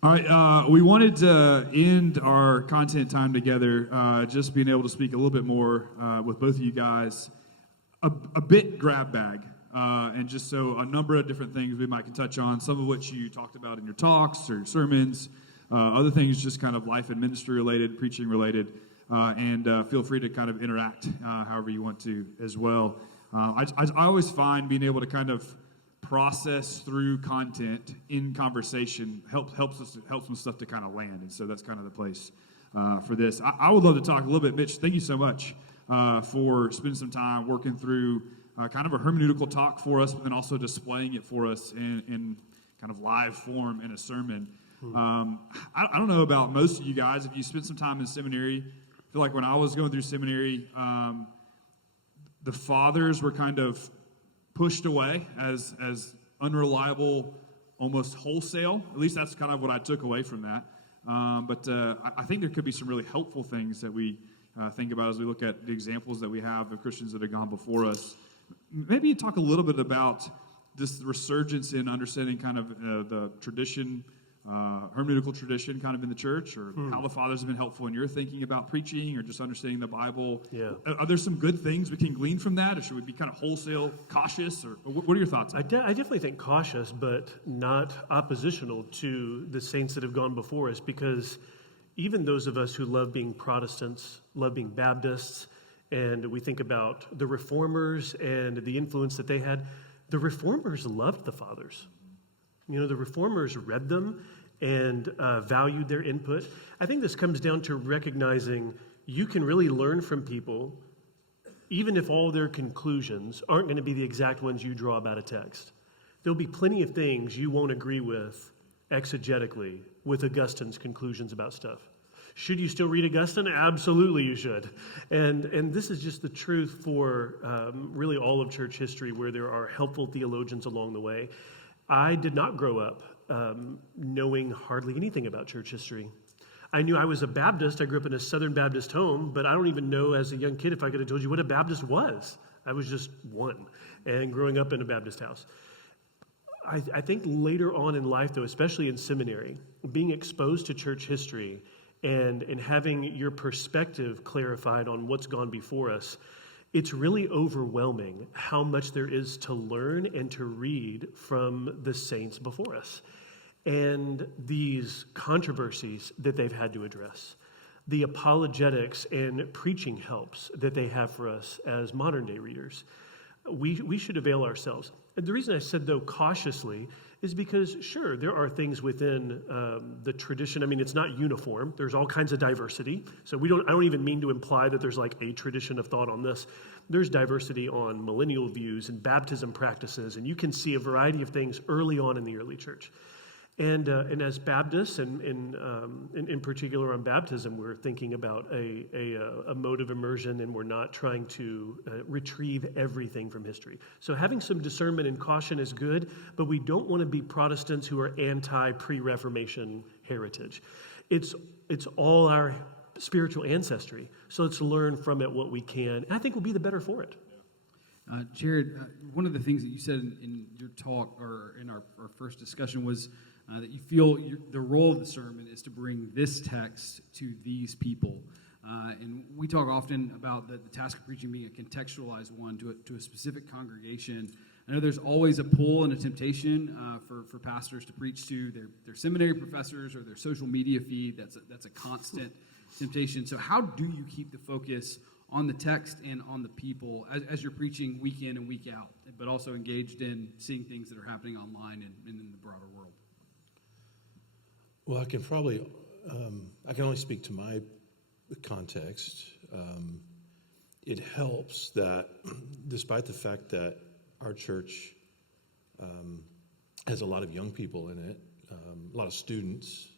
All right, we wanted to end our content time together, just being able to speak a little bit more with both of you guys, a bit grab bag, and just so a number of different things we might can touch on, some of which you talked about in your talks or your sermons, other things just kind of life and ministry related, preaching related, and feel free to kind of interact however you want to as well. I always find being able to kind of process through content in conversation helps some stuff to kind of land, and so that's kind of the place for this. I would love to talk a little bit, Mitch. Thank you so much for spending some time working through kind of a hermeneutical talk for us, but then also displaying it for us in kind of live form in a sermon. I don't know about most of you guys. If you spent some time in seminary, I feel like when I was going through seminary, the fathers were kind of pushed away as unreliable, almost wholesale. At least that's kind of what I took away from that. But I think there could be some really helpful things that we think about as we look at the examples that we have of Christians that have gone before us. Maybe talk a little bit about this resurgence in understanding kind of the tradition, hermeneutical tradition kind of in the church, or how the fathers have been helpful in your thinking about preaching or just understanding the Bible. Yeah. Are there some good things we can glean from that, or should we be kind of wholesale cautious, or what are your thoughts on that? I definitely think cautious, but not oppositional to the saints that have gone before us, because even those of us who love being Protestants, love being Baptists, and we think about the Reformers and the influence that they had, the Reformers loved the fathers. You know, the Reformers read them and valued their input. I think this comes down to recognizing you can really learn from people, even if all their conclusions aren't going to be the exact ones you draw about a text. There'll be plenty of things you won't agree with exegetically with Augustine's conclusions about stuff. Should you still read Augustine? Absolutely you should. And this is just the truth for really all of church history, where there are helpful theologians along the way. I did not grow up knowing hardly anything about church history. I knew I was a Baptist. I grew up in a Southern Baptist home, but I don't even know as a young kid if I could have told you what a Baptist was. I was just one, and growing up in a Baptist house. I think later on in life, though, especially in seminary, being exposed to church history and having your perspective clarified on what's gone before us, it's really overwhelming how much there is to learn and to read from the saints before us, and these controversies that they've had to address, the apologetics and preaching helps that they have for us as modern day readers. We should avail ourselves. And the reason I said, though, cautiously is because, sure, there are things within the tradition. I mean, it's not uniform. There's all kinds of diversity. So I don't even mean to imply that there's like a tradition of thought on this. There's diversity on millennial views and baptism practices, and you can see a variety of things early on in the early church. And as Baptists, and in particular on baptism, we're thinking about a mode of immersion, and we're not trying to retrieve everything from history. So having some discernment and caution is good, but we don't want to be Protestants who are anti-pre-Reformation heritage. It's all our spiritual ancestry, so let's learn from it what we can. And I think we'll be the better for it. Jared, one of the things that you said in your talk, or in our first discussion, was that you feel the role of the sermon is to bring this text to these people. And we talk often about the task of preaching being a contextualized one to a specific congregation. I know there's always a pull and a temptation for pastors to preach to their seminary professors or their social media feed. That's a constant temptation. So how do you keep the focus on the text and on the people as you're preaching week in and week out, but also engaged in seeing things that are happening online and in the broader world? Well, I can only speak to my context. It helps that despite the fact that our church has a lot of young people in it, a lot of students,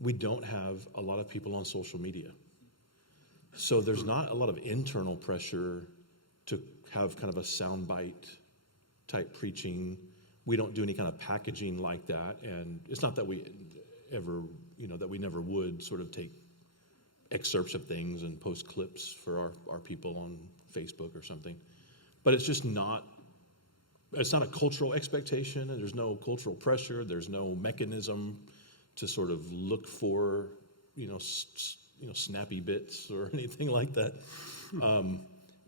we don't have a lot of people on social media. So there's not a lot of internal pressure to have kind of a soundbite type preaching. We don't do any kind of packaging like that, and it's not that we ever, that we never would sort of take excerpts of things and post clips for our people on Facebook or something. But it's just not it's not a cultural expectation, and there's no cultural pressure. There's no mechanism to sort of look for, snappy bits or anything like that.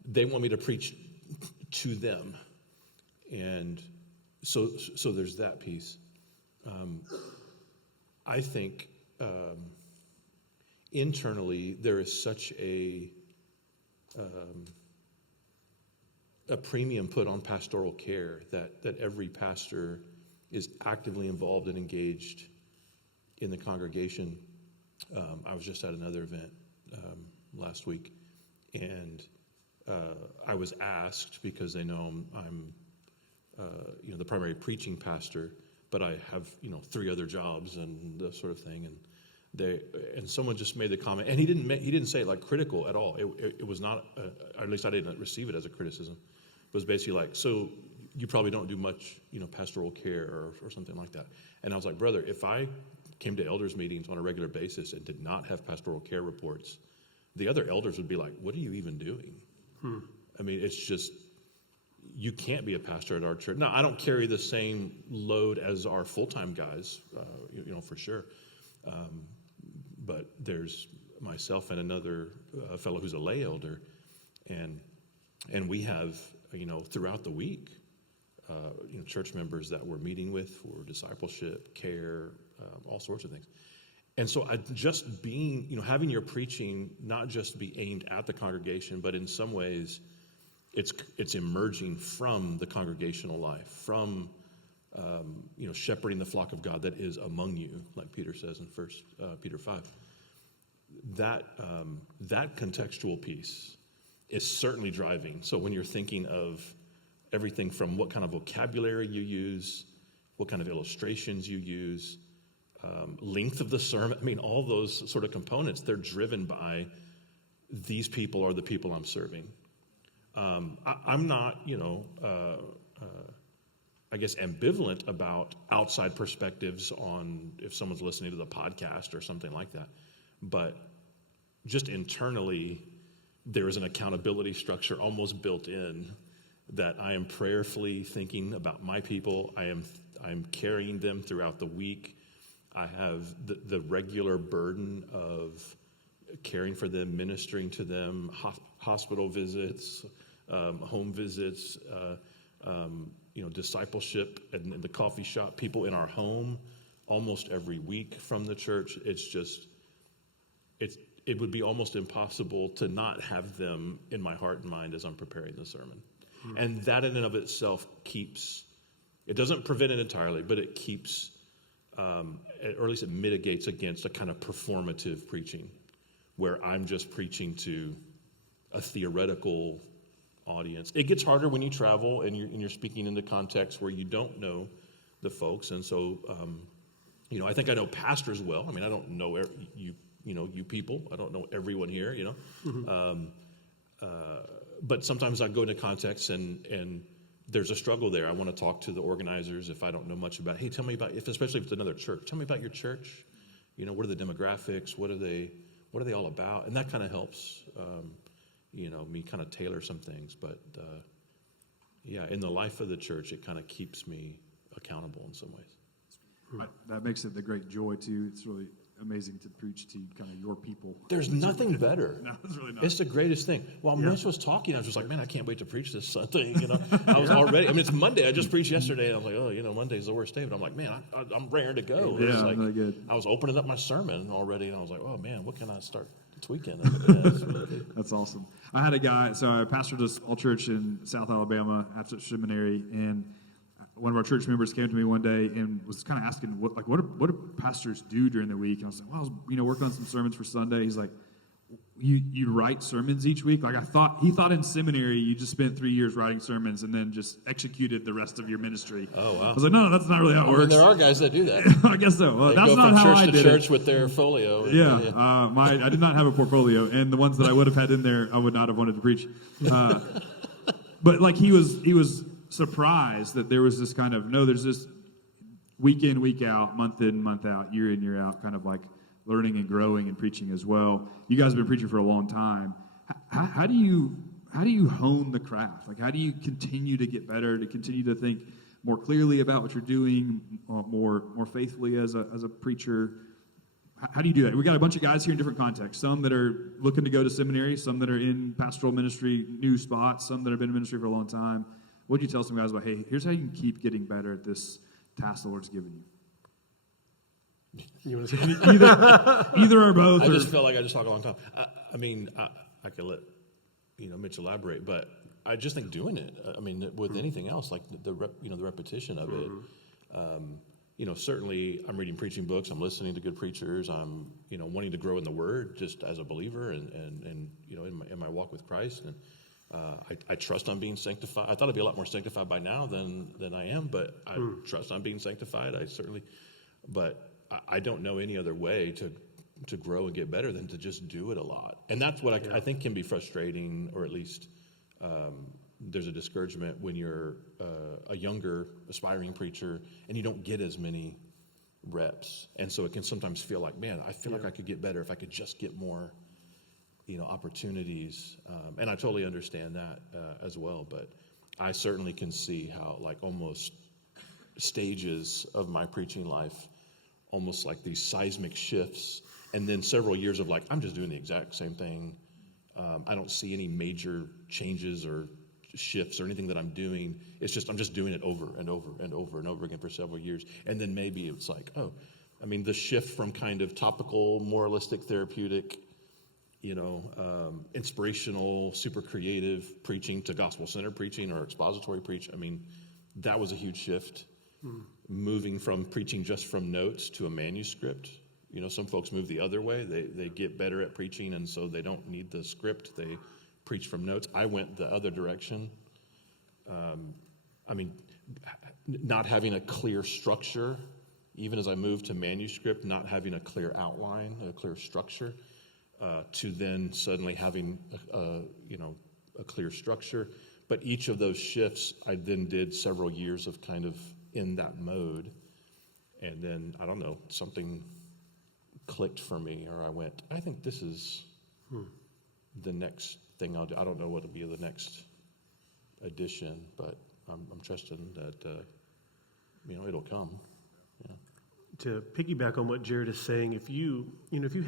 They want me to preach to them, and so there's that piece. I think internally there is such a premium put on pastoral care that every pastor is actively involved and engaged in the congregation. I was just at another event last week, and I was asked, because they know I'm the primary preaching pastor, but I have 3 other jobs and that sort of thing, and someone just made the comment, and he didn't say it like critical at all. It was not, or at least I didn't receive it as a criticism. It was basically like, so you probably don't do much, pastoral care or something like that. And I was like, brother, if I came to elders meetings on a regular basis and did not have pastoral care reports, the other elders would be like, what are you even doing? I mean, it's just, you can't be a pastor at our church. Now, I don't carry the same load as our full-time guys, for sure. But there's myself and another fellow who's a lay elder, and we have, throughout the week, church members that we're meeting with for discipleship, care, all sorts of things. And so just being, having your preaching not just be aimed at the congregation, but in some ways it's emerging from the congregational life, from, shepherding the flock of God that is among you, like Peter says in 1 Peter 5. That contextual piece is certainly driving. So when you're thinking of everything from what kind of vocabulary you use, what kind of illustrations you use, length of the sermon, I mean, all those sort of components, they're driven by these people are the people I'm serving. I'm not, I guess ambivalent about outside perspectives on if someone's listening to the podcast or something like that. But just internally, there is an accountability structure almost built in that I am prayerfully thinking about my people. I'm carrying them throughout the week. I have the regular burden of caring for them, ministering to them, hospital visits, home visits, discipleship and the coffee shop, people in our home almost every week from the church. It would be almost impossible to not have them in my heart and mind as I'm preparing the sermon. And that in and of itself it doesn't prevent it entirely, but it keeps, or at least it mitigates against a kind of performative preaching where I'm just preaching to a theoretical audience. It gets harder when you travel and you're speaking in the context where you don't know the folks. And so, I think I know pastors well. I mean, I don't know you people. I don't know everyone here, but sometimes I go into context and there's a struggle there. I want to talk to the organizers if I don't know much about it. Hey, tell me about, especially if it's another church, tell me about your church. What are the demographics? What are they all about? And that kind of helps, me kind of tailor some things. But in the life of the church, it kind of keeps me accountable in some ways. That makes it the great joy, too. It's really amazing to preach to kind of your people. There's nothing better. No, it's really not. It's the greatest thing. While Mitch was talking, I was just like, man, I can't wait to preach this Sunday. I was already, it's Monday. I just preached yesterday. And I was like, Monday's the worst day. But I'm like, man, I'm raring to go. Yeah, like, really good. I was opening up my sermon already, and I was like, oh, man, what can I start tweaking? It's really good. That's awesome. I had a guy, so I pastored a small church in South Alabama, Apsett Seminary, and one of our church members came to me one day and was kind of asking, what do pastors do during the week? And I was like, well, I was working on some sermons for Sunday. He's like, you write sermons each week? Like he thought in seminary you just spent 3 years writing sermons and then just executed the rest of your ministry. Oh, wow. I was like, no, that's not really how it works. There are guys that do that. I guess so. Well, They that's go not from how church I to did church it. with their folio. Yeah, I did not have a portfolio, and the ones that I would have had in there, I would not have wanted to preach. But like he was surprised that there was this kind of, there's this week in, week out, month in, month out, year in, year out, kind of like learning and growing and preaching as well. You guys have been preaching for a long time. How do you how do you hone the craft? Like, how do you continue to get better, to continue to think more clearly about what you're doing, more faithfully as a preacher? How do you do that? We got a bunch of guys here in different contexts. Some that are looking to go to seminary, some that are in pastoral ministry, new spots, some that have been in ministry for a long time. What do you tell some guys about, hey, here's how you can keep getting better at this task the Lord's given you? You want to say anything? Either or both. I just felt like I just talked a long time. I could let Mitch elaborate, but I just think doing it. I mean, with anything else, like the repetition of it. Certainly, I'm reading preaching books. I'm listening to good preachers. I'm wanting to grow in the Word, just as a believer, and in my walk with Christ. And I trust I'm being sanctified. I thought I'd be a lot more sanctified by now than I am, but I trust I'm being sanctified. But I don't know any other way to grow and get better than to just do it a lot. And that's what I think can be frustrating, or at least there's a discouragement when you're a younger, aspiring preacher and you don't get as many reps. And so it can sometimes feel like, man, I feel like I could get better if I could just get more opportunities. And I totally understand that as well. But I certainly can see how, like, almost stages of my preaching life, almost like these seismic shifts, and then several years of, like, I'm just doing the exact same thing. I don't see any major changes or shifts or anything that I'm doing. It's just I'm just doing it over and over and over and over again for several years. And then maybe it's like, the shift from kind of topical, moralistic, therapeutic, inspirational, super creative preaching to gospel-centered preaching or expository preach. I mean, that was a huge shift. Moving from preaching just from notes to a manuscript. Some folks move the other way. They get better at preaching, and so they don't need the script. They preach from notes. I went the other direction. Not having a clear structure, even as I moved to manuscript, not having a clear outline, a clear structure, to then suddenly having a clear structure. But each of those shifts, I then did several years of kind of in that mode, and then I don't know, something clicked for me, or I went, I think this is the next thing I'll do. I don't know what will be the next edition, but I'm trusting that it'll come. Yeah. To piggyback on what Jared is saying, if you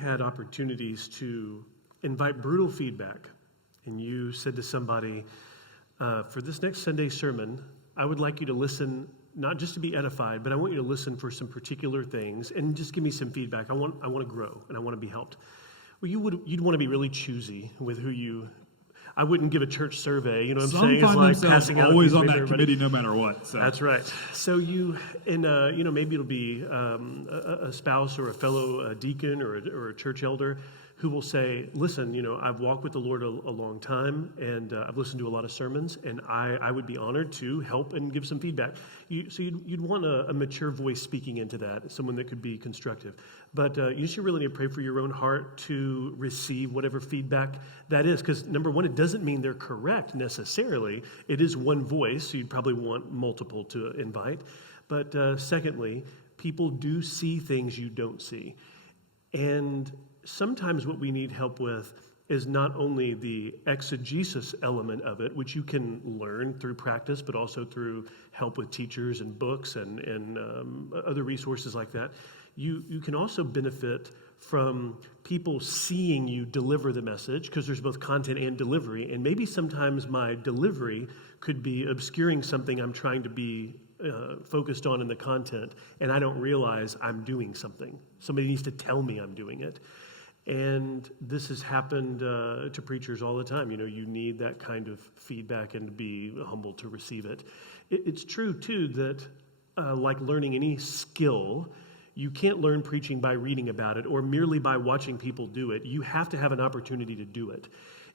had opportunities to invite brutal feedback, and you said to somebody, for this next Sunday sermon, I would like you to listen, not just to be edified, but I want you to listen for some particular things and just give me some feedback. I want to grow and I want to be helped. Well, you'd want to be really choosy with who you. I wouldn't give a church survey. You know what I'm saying? Some find like themselves passing out always on that everybody. committee, no matter what. So. That's right. So maybe it'll be a spouse or a fellow deacon or a church elder who will say, listen, I've walked with the Lord a long time, and I've listened to a lot of sermons, and I would be honored to help and give some feedback. So you'd want a mature voice speaking into that, someone that could be constructive. But you just really need to pray for your own heart to receive whatever feedback that is, because number one, it doesn't mean they're correct necessarily. It is one voice, so you'd probably want multiple to invite. But secondly, people do see things you don't see. And sometimes what we need help with is not only the exegesis element of it, which you can learn through practice, but also through help with teachers and books and other resources like that. You can also benefit from people seeing you deliver the message, because there's both content and delivery. And maybe sometimes my delivery could be obscuring something I'm trying to be focused on in the content, and I don't realize I'm doing something. Somebody needs to tell me I'm doing it. And this has happened to preachers all the time. You need that kind of feedback and to be humble to receive it. It's true, too, that like learning any skill, you can't learn preaching by reading about it or merely by watching people do it. You have to have an opportunity to do it.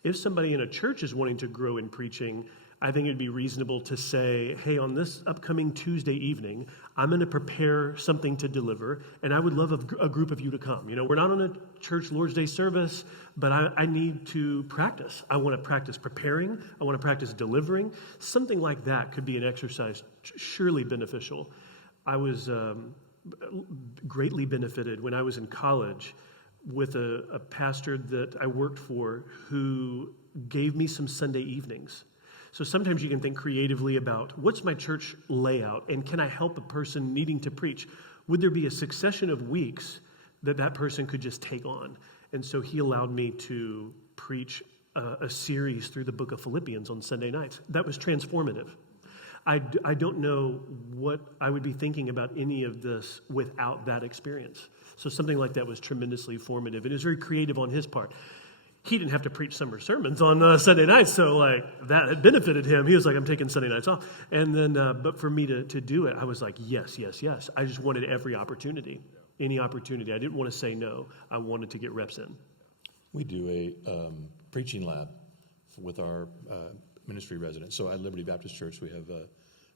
If somebody in a church is wanting to grow in preaching, I think it'd be reasonable to say, hey, on this upcoming Tuesday evening, I'm going to prepare something to deliver, and I would love a group of you to come. We're not on a church Lord's Day service, but I need to practice. I want to practice preparing. I want to practice delivering. Something like that could be an exercise surely beneficial. I was greatly benefited when I was in college with a pastor that I worked for who gave me some Sunday evenings. So sometimes you can think creatively about what's my church layout and can I help a person needing to preach? Would there be a succession of weeks that person could just take on? And so he allowed me to preach a series through the book of Philippians on Sunday nights. That was transformative. I don't know what I would be thinking about any of this without that experience. So something like that was tremendously formative. It was very creative on his part. He didn't have to preach summer sermons on Sunday nights, so like that had benefited him. He was like, I'm taking Sunday nights off. And then, but for me to do it, I was like, yes, yes, yes. I just wanted every opportunity, any opportunity. I didn't want to say no. I wanted to get reps in. We do a preaching lab with our ministry residents. So at Liberty Baptist Church, we have a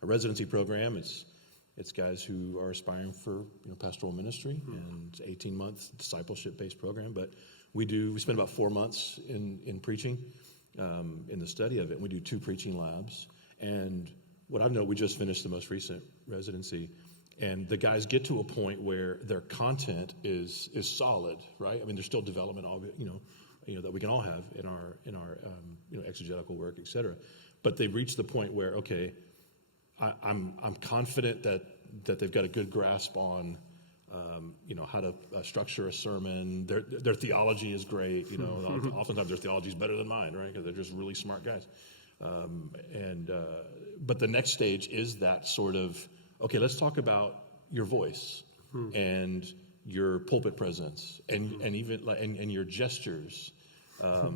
residency program. It's guys who are aspiring for pastoral ministry, and it's 18-month discipleship-based program. But we spend about 4 months in preaching, in the study of it. And we do 2 preaching labs. And what I've noticed, we just finished the most recent residency, and the guys get to a point where their content is solid, right? I mean, there's still development, that we can all have in our exegetical work, et cetera. But they've reached the point where, okay, I'm confident that they've got a good grasp on how to structure a sermon. Their theology is great. Oftentimes their theology is better than mine, right? Because they're just really smart guys. But the next stage is that sort of, okay, let's talk about your voice and your pulpit presence and even and your gestures.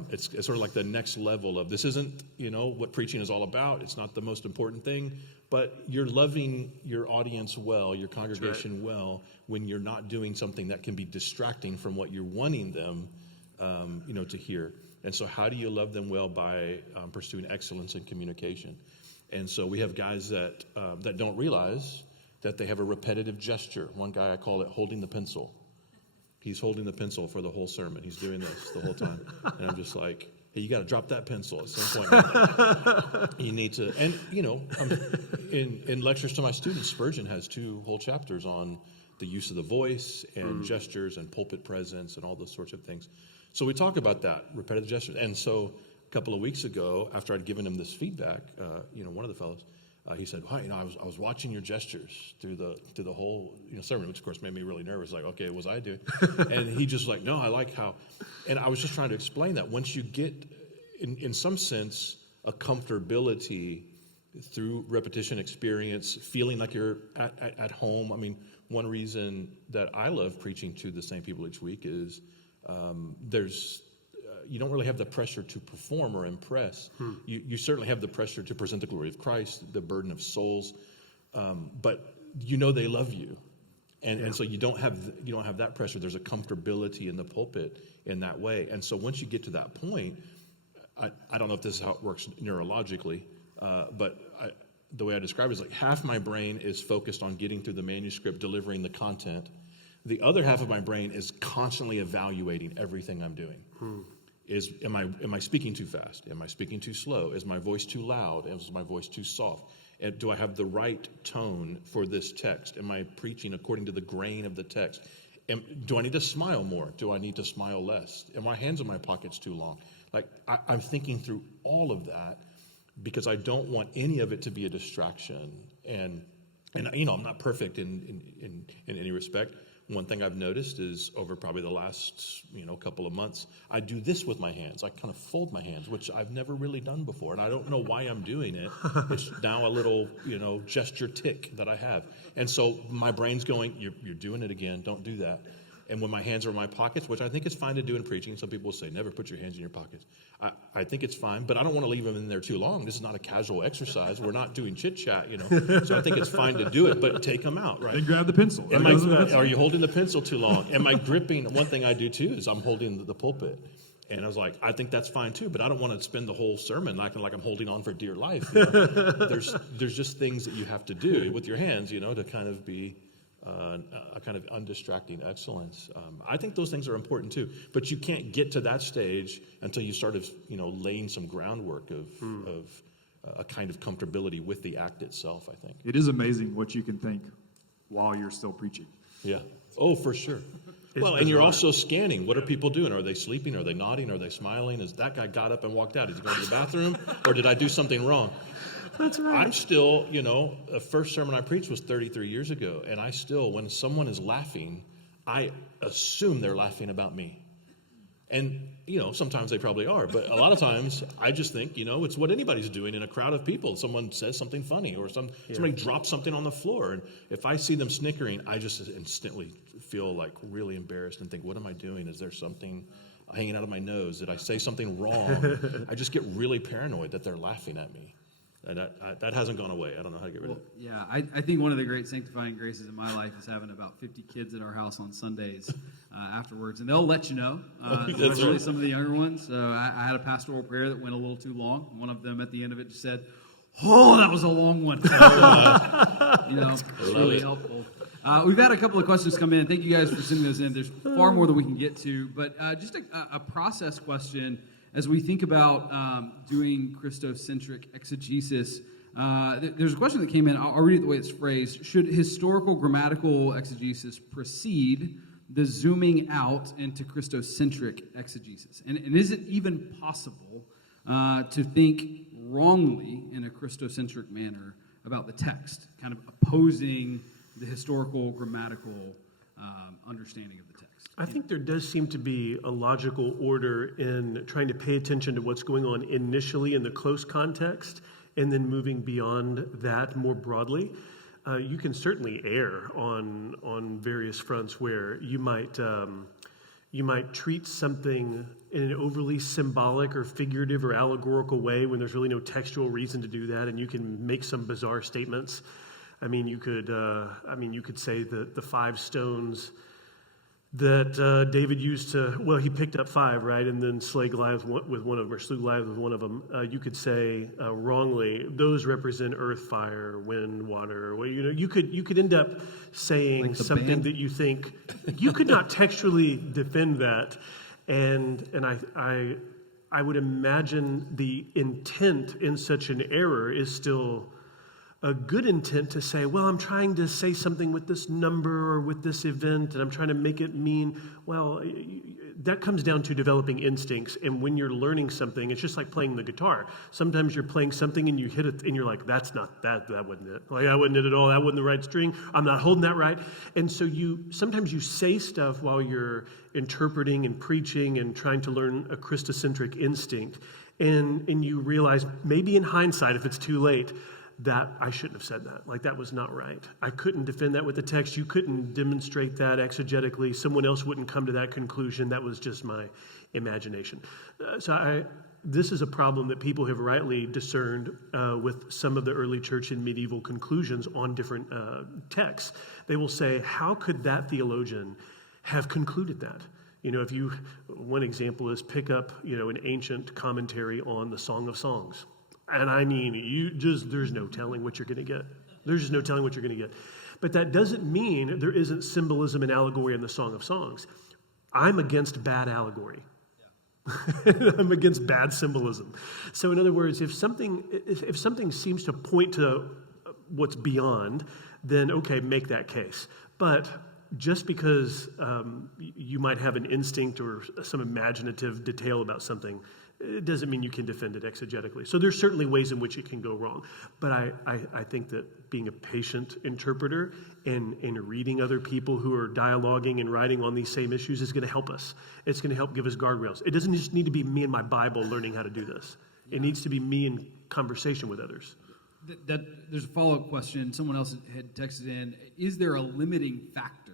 It's sort of like the next level of, this isn't what preaching is all about. It's not the most important thing, but you're loving your audience well, your congregation well, when you're not doing something that can be distracting from what you're wanting them to hear. And so how do you love them well? By pursuing excellence in communication. And so we have guys that don't realize that they have a repetitive gesture. One guy, I call it holding the pencil. He's holding the pencil for the whole sermon. He's doing this the whole time. And I'm just like, hey, you got to drop that pencil at some point. You need to, and in lectures to my students, Spurgeon has 2 whole chapters on the use of the voice and gestures and pulpit presence and all those sorts of things. So we talk about that, repetitive gestures. And so a couple of weeks ago, after I'd given him this feedback, one of the fellows, he said, "Well, I was watching your gestures through the whole sermon," which of course made me really nervous. Like, okay, was I doing? And he just like, "No, I like how," and I was just trying to explain that once you get, in some sense, a comfortability through repetition, experience, feeling like you're at home. I mean, one reason that I love preaching to the same people each week is you don't really have the pressure to perform or impress. You certainly have the pressure to present the glory of Christ, the burden of souls, but they love you, and so you don't have that pressure. There's a comfortability in the pulpit in that way, and so once you get to that point, I don't know if this is how it works neurologically, but the way I describe it is like half my brain is focused on getting through the manuscript, delivering the content. The other half of my brain is constantly evaluating everything I'm doing. Am I speaking too fast? Am I speaking too slow? Is my voice too loud? Is my voice too soft? And do I have the right tone for this text? Am I preaching according to the grain of the text? Do I need to smile more? Do I need to smile less? Are my hands in my pockets too long? Like I'm thinking through all of that because I don't want any of it to be a distraction. And I'm not perfect in any respect. One thing I've noticed is over probably the last, couple of months, I do this with my hands. I kind of fold my hands, which I've never really done before. And I don't know why I'm doing it. It's now a little, gesture tick that I have. And so my brain's going, you're doing it again. Don't do that. And when my hands are in my pockets, which I think is fine to do in preaching, some people will say, never put your hands in your pockets. I think it's fine, but I don't want to leave them in there too long. This is not a casual exercise. We're not doing chit-chat, So I think it's fine to do it, but take them out, right? Then grab the pencil. Are you holding the pencil too long? Am I gripping? One thing I do too is I'm holding the pulpit. And I was like, I think that's fine too, but I don't want to spend the whole sermon acting like I'm holding on for dear life. There's just things that you have to do with your hands, to kind of be a kind of undistracting excellence. I think those things are important too, but you can't get to that stage until you start laying some groundwork of a kind of comfortability with the act itself, I think. It is amazing what you can think while you're still preaching. Yeah. Oh, for sure. Well, and you're also scanning. What are people doing? Are they sleeping? Are they nodding? Are they smiling? Is that guy got up and walked out? Is he going to the bathroom? Or did I do something wrong? That's right. I'm still, the first sermon I preached was 33 years ago. And I still, when someone is laughing, I assume they're laughing about me. And, sometimes they probably are. But a lot of times I just think, it's what anybody's doing in a crowd of people. Someone says something funny or somebody drops something on the floor. And if I see them snickering, I just instantly feel like really embarrassed and think, what am I doing? Is there something hanging out of my nose? Did I say something wrong? I just get really paranoid that they're laughing at me. And that hasn't gone away. I don't know how to get rid of it. Yeah, I think one of the great sanctifying graces in my life is having about 50 kids at our house on Sundays afterwards. And they'll let you know, especially some of the younger ones. So I had a pastoral prayer that went a little too long. One of them at the end of it just said, "Oh, that was a long one." It's really helpful. We've had a couple of questions come in. Thank you guys for sending those in. There's far more that we can get to. But just a process question. As we think about doing Christocentric exegesis, there's a question that came in. I'll read it the way it's phrased. Should historical grammatical exegesis precede the zooming out into Christocentric exegesis? And is it even possible to think wrongly in a Christocentric manner about the text, kind of opposing the historical grammatical understanding of the text? I think there does seem to be a logical order in trying to pay attention to what's going on initially in the close context and then moving beyond that more broadly. You can certainly err on various fronts where you might treat something in an overly symbolic or figurative or allegorical way when there's really no textual reason to do that, and you can make some bizarre statements. You could say that the 5 stones that David used he picked up 5, right, and then slay Goliath with one of them, or slew Goliath with one of them. You could say wrongly, those represent earth, fire, wind, water. Well, you could end up saying like something band? that you think you could not textually defend that, and I would imagine the intent in such an error is still a good intent to say, well, I'm trying to say something with this number or with this event, and I'm trying to make it mean, well, that comes down to developing instincts. And when you're learning something, it's just like playing the guitar. Sometimes you're playing something and you hit it and you're like, that wasn't it. Like, that wasn't it at all. That wasn't the right string. I'm not holding that right. And so sometimes you say stuff while you're interpreting and preaching and trying to learn a Christocentric instinct. And you realize, maybe in hindsight, if it's too late, that I shouldn't have said that. Like, that was not right. I couldn't defend that with the text. You couldn't demonstrate that exegetically. Someone else wouldn't come to that conclusion. That was just my imagination. This is a problem that people have rightly discerned with some of the early church and medieval conclusions on different texts. They will say, how could that theologian have concluded that? One example is pick up, an ancient commentary on the Song of Songs. And there's no telling what you're going to get. There's just no telling what you're going to get. But that doesn't mean there isn't symbolism and allegory in the Song of Songs. I'm against bad allegory. Yeah. I'm against bad symbolism. So in other words, if something seems to point to what's beyond, then okay, make that case. But just because you might have an instinct or some imaginative detail about something, it doesn't mean you can defend it exegetically. So there's certainly ways in which it can go wrong. But I think that being a patient interpreter and reading other people who are dialoguing and writing on these same issues is going to help us. It's going to help give us guardrails. It doesn't just need to be me and my Bible learning how to do this. It needs to be me in conversation with others. There's a follow-up question. Someone else had texted in. Is there a limiting factor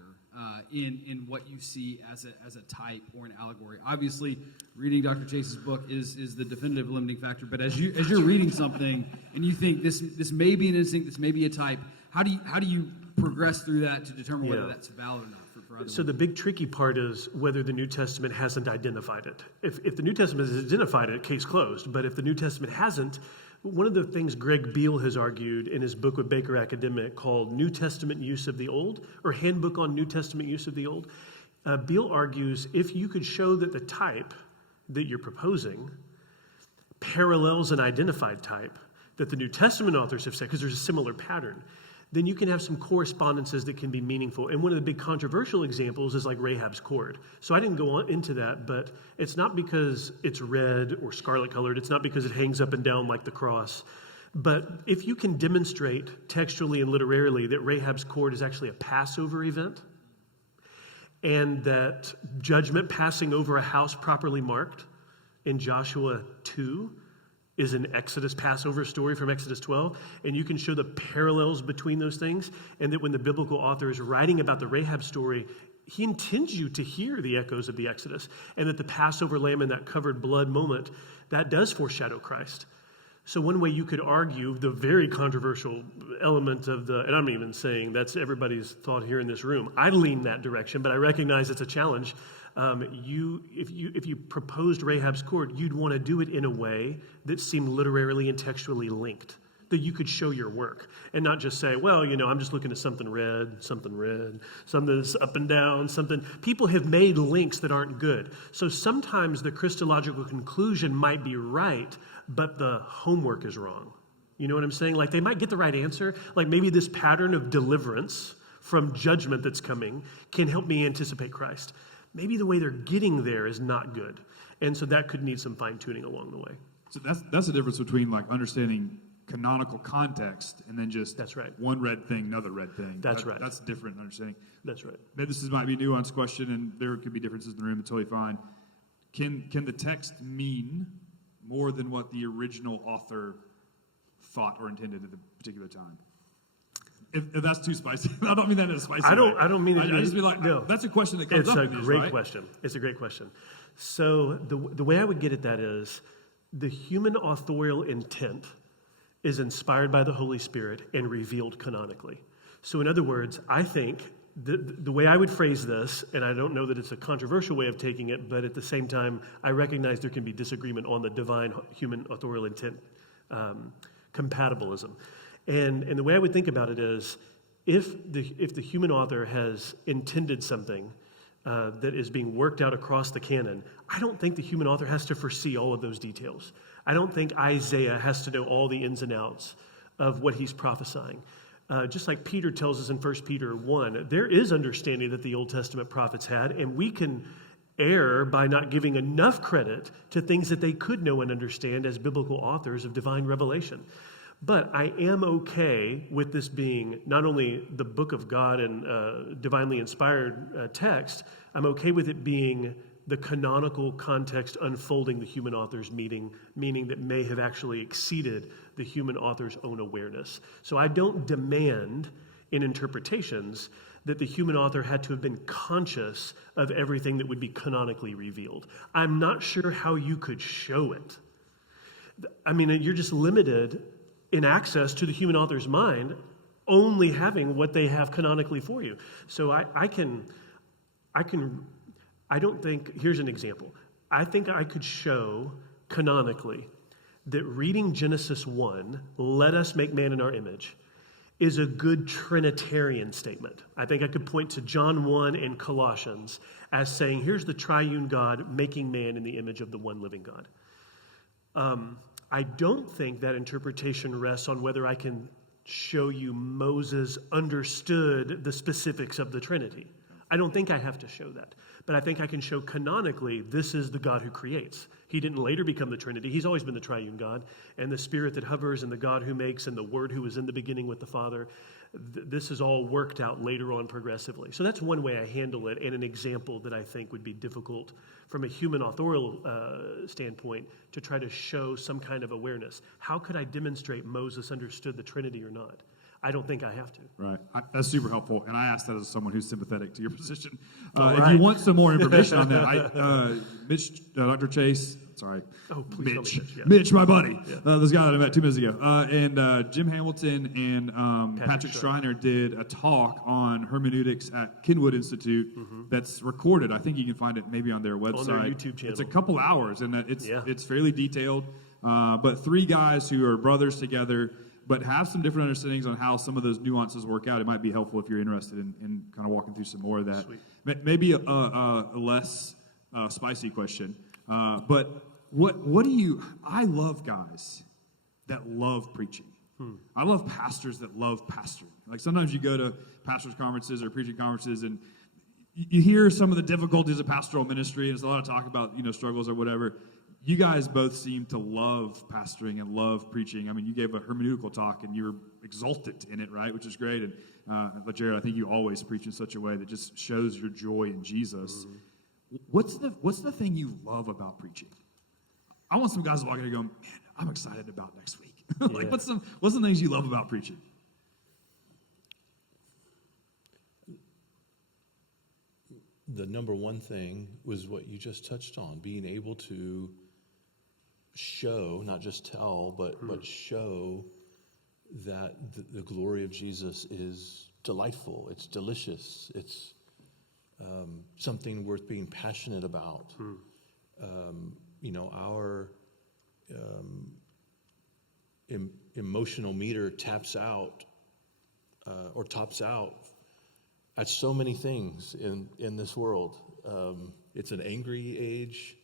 in what you see as a type or an allegory? Obviously, reading Dr. Chase's book is the definitive limiting factor. But as you're reading something and you think this may be an instinct, this may be a type, how do you progress through that to determine whether that's valid or not for other So the big tricky part is whether the New Testament hasn't identified it. If the New Testament has identified it, case closed. But if the New Testament hasn't, one of the things Greg Beale has argued in his book with Baker Academic called New Testament Use of the Old, or Handbook on New Testament Use of the Old, Beale argues if you could show that the type that you're proposing parallels an identified type that the New Testament authors have said, because there's a similar pattern, then you can have some correspondences that can be meaningful. And one of the big controversial examples is like Rahab's cord. So I didn't go on into that, but it's not because it's red or scarlet colored. It's not because it hangs up and down like the cross. But if you can demonstrate textually and literarily that Rahab's cord is actually a Passover event, and that judgment passing over a house properly marked in Joshua 2 is an Exodus Passover story from Exodus 12, and you can show the parallels between those things, and that when the biblical author is writing about the Rahab story, he intends you to hear the echoes of the Exodus, and that the Passover lamb in that covered blood moment, that does foreshadow Christ. So one way you could argue the very controversial element of and I'm even saying that's everybody's thought here in this room. I lean that direction, but I recognize it's a challenge. If you proposed Rahab's cord, you'd want to do it in a way that seemed literarily and textually linked, that you could show your work and not just say, well, I'm just looking at something that's up and down, something. People have made links that aren't good. So sometimes the Christological conclusion might be right, but the homework is wrong. You know what I'm saying? Like they might get the right answer. Like maybe this pattern of deliverance from judgment that's coming can help me anticipate Christ. Maybe the way they're getting there is not good. And so that could need some fine tuning along the way. So that's the difference between like understanding canonical context and then just that's right. One red thing, another red thing. That's right. That's different understanding. That's right. Maybe this might be a nuanced question, and there could be differences in the room. It's totally fine. Can the text mean more than what the original author thought or intended at the particular time? If that's too spicy, I don't mean that in a spicy way. I don't mean it. I just be like, no. That's a question that comes it's up. It's a great question. It's a great question. So the way I would get at that is the human authorial intent is inspired by the Holy Spirit and revealed canonically. So in other words, I think the way I would phrase this, and I don't know that it's a controversial way of taking it, but at the same time, I recognize there can be disagreement on the divine human authorial intent compatibilism. And the way I would think about it is, if the human author has intended something that is being worked out across the canon, I don't think the human author has to foresee all of those details. I don't think Isaiah has to know all the ins and outs of what he's prophesying. Just like Peter tells us in 1 Peter 1, there is understanding that the Old Testament prophets had, and we can err by not giving enough credit to things that they could know and understand as biblical authors of divine revelation. But I am okay with this being not only the book of God and divinely inspired text, I'm okay with it being the canonical context unfolding the human author's meaning that may have actually exceeded the human author's own awareness. So I don't demand in interpretations that the human author had to have been conscious of everything that would be canonically revealed. I'm not sure how you could show it. I mean, you're just limited in access to the human author's mind, only having what they have canonically for you. So I don't think, here's an example. I think I could show canonically that reading Genesis 1, let us make man in our image, is a good Trinitarian statement. I think I could point to John 1 and Colossians as saying, here's the triune God making man in the image of the one living God. I don't think that interpretation rests on whether I can show you Moses understood the specifics of the Trinity. I don't think I have to show that. But I think I can show canonically this is the God who creates. He didn't later become the Trinity. He's always been the triune God. And the Spirit that hovers and the God who makes and the Word who was in the beginning with the Father, this is all worked out later on progressively. So that's one way I handle it, and an example that I think would be difficult from a human authorial standpoint to try to show some kind of awareness. How could I demonstrate Moses understood the Trinity or not? I don't think I have to. Right. That's super helpful. And I ask that as someone who's sympathetic to your position. All If right. you want some more information on that, Mitch, Dr. Chase, sorry. Oh, please Mitch. call me Mitch. Yeah. Mitch, my buddy. Yeah. This guy that I met 2 minutes ago. And Jim Hamilton and Patrick Schreiner. Schreiner did a talk on hermeneutics at Kenwood Institute that's recorded. I think you can find it maybe on their website. On their YouTube channel. It's a couple hours, and it's Yeah. it's fairly detailed. But 3 guys who are brothers together, but have some different understandings on how some of those nuances work out. It might be helpful if you're interested in kind of walking through some more of that. Sweet. Maybe a less spicy question, but what do you? I love guys that love preaching. I love pastors that love pastoring. Like sometimes you go to pastors' conferences or preaching conferences and you hear some of the difficulties of pastoral ministry, and there's a lot of talk about, struggles or whatever. You guys both seem to love pastoring and love preaching. I mean, you gave a hermeneutical talk, and you were exultant in it, right, which is great. And but Jared, I think you always preach in such a way that just shows your joy in Jesus. Mm-hmm. What's the thing you love about preaching? I want some guys walking in going, man, I'm excited about next week. Like, what's the things you love about preaching? The number one thing was what you just touched on, being able to show, not just tell, but show that the glory of Jesus is delightful, it's delicious, it's something worth being passionate about. Our emotional meter taps out or tops out at so many things in this world. It's an angry age,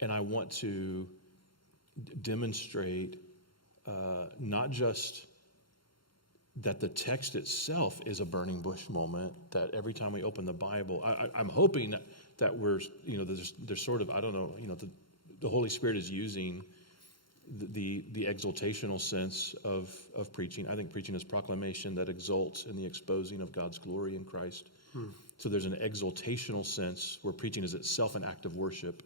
and I want to demonstrate not just that the text itself is a burning bush moment, that every time we open the Bible, I'm hoping that we're, there's sort of, I don't know, the Holy Spirit is using the exaltational sense of preaching. I think preaching is proclamation that exalts in the exposing of God's glory in Christ. So there's an exaltational sense where preaching is itself an act of worship.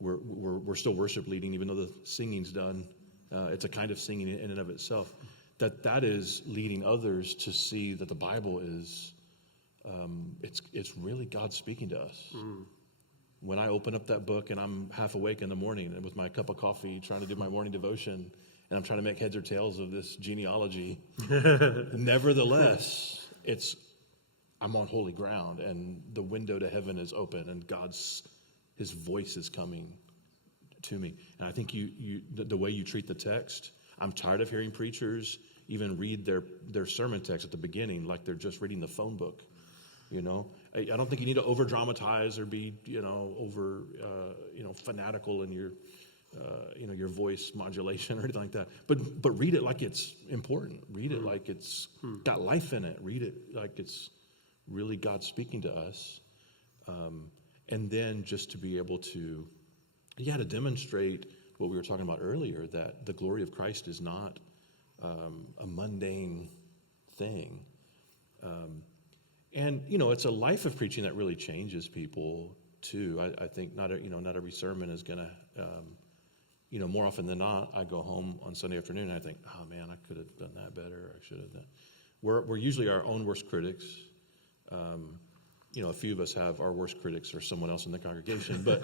We're still worship leading, even though the singing's done. It's a kind of singing in and of itself. That is leading others to see that the Bible is, it's really God speaking to us. When I open up that book and I'm half awake in the morning and with my cup of coffee trying to do my morning devotion and I'm trying to make heads or tails of this genealogy, nevertheless, I'm on holy ground and the window to heaven is open and His voice is coming to me. And I think the way you treat the text, I'm tired of hearing preachers even read their sermon text at the beginning like they're just reading the phone book. I don't think you need to over dramatize or be over fanatical in your voice modulation or anything like that. But read it like it's important. Read it like it's got life in it. Read it like it's really God speaking to us. And then just to be able to demonstrate what we were talking about earlier, that the glory of Christ is not a mundane thing. And it's a life of preaching that really changes people too. I think not every sermon is going to, more often than not, I go home on Sunday afternoon and I think, oh man, I could have done that better. I should have done. We're usually our own worst critics. A few of us have our worst critics or someone else in the congregation, but